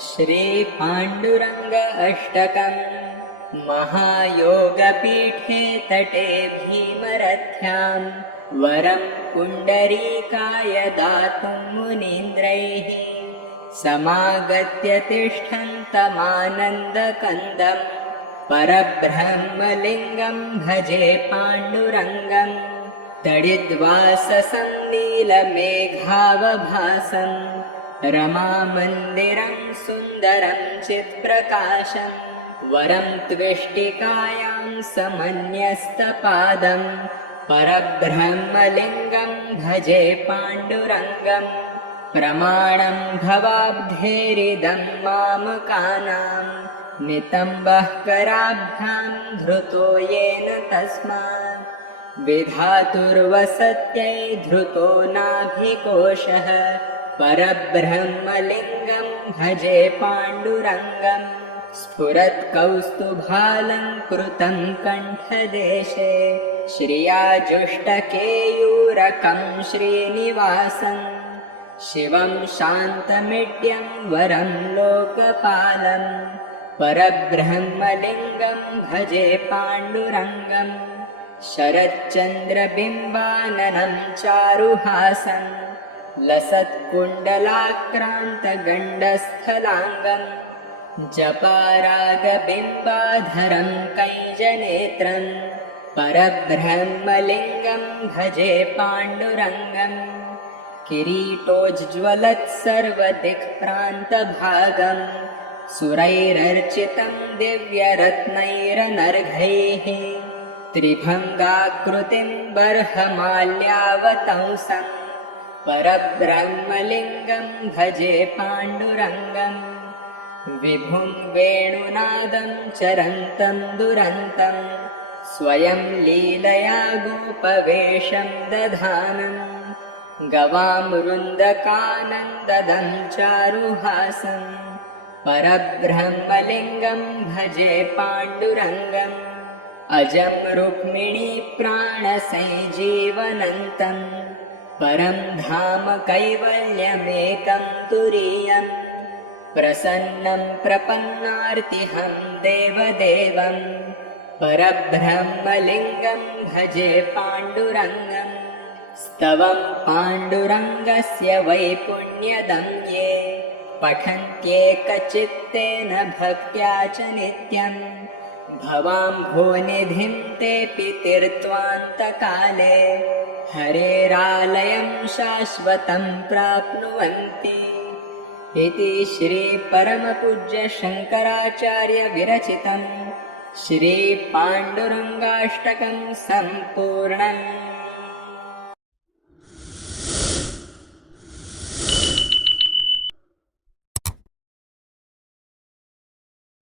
श्रीपाण्डुरङ्ग अष्टकम्। महायोगपीठे तटे भीमरथ्यां वरं पुण्डरीकाय दातुं मुनीन्द्रैः समागत्य तिष्ठन्तमानन्दकन्दं परब्रह्मलिङ्गं भजे पाण्डुरङ्गम्। तडिद्वाससं नीलमेघावभासं रमामन्दिरं सुन्दरं चित्प्रकाशं वरं त्विष्टिकायां समन्यस्तपादं परब्रह्मलिङ्गं भजे पाण्डुरङ्गम्। प्रमाणं भवाब्धेरिदं मामकानां नितम्बः कराभ्यां धृतो येन तस्मात् विधातुर्वसत्यै धृतो नाभिकोशः परब्रह्मलिङ्गं भजे पाण्डुरङ्गम्। स्फुरत्कौस्तुभालङ्कृतं कण्ठदेशे श्रियाजुष्टकेयूरकं श्रीनिवासं शिवं शान्तमिड्यं वरं लोकपालं परब्रह्मलिङ्गं भजे पाण्डुरङ्गम्। शरच्चन्द्रबिम्बाननं चारुहासं लसत्कुण्डलाक्रान्तगण्डस्थलाङ्गं जपारागबिम्बाधरं कैजनेत्रं परब्रह्मलिङ्गं भजे पाण्डुरङ्गम्। किरीटोज्ज्वलत्सर्वदिक्प्रान्तभागं सुरैरर्चितं दिव्यरत्नैरनर्घैः त्रिभङ्गाकृतिं बर्हमाल्यावतंसं परब्रह्मलिङ्गं भजे पाण्डुरङ्गम्। विभुं वेणुनादं चरन्तं दुरन्तं स्वयं लीलया गोपवेशं दधानं गवां रुन्दकानन्ददं चारुहासं परब्रह्मलिङ्गं भजे पाण्डुरङ्गम्। अजं रुक्मिणी प्राणसञ्जीवनन्तं परं धाम कैवल्यमेकं तुरीयं प्रसन्नं प्रपन्नार्तिहं देवदेवं परब्रह्मलिङ्गं भजे पाण्डुरङ्गम्। स्तवं पाण्डुरङ्गस्य वैपुण्यदं ये पठन्त्येकचित्तेन भक्त्या च नित्यं भवाम्भोनिधिं तेऽपि तीर्त्वान्तकाले हरेरालयं शाश्वतं प्राप्नुवन्ति इति श्रीपरमपूज्य शङ्कराचार्य विरचितं श्रीपाण्डुरङ्गाष्टकं सम्पूर्णम्।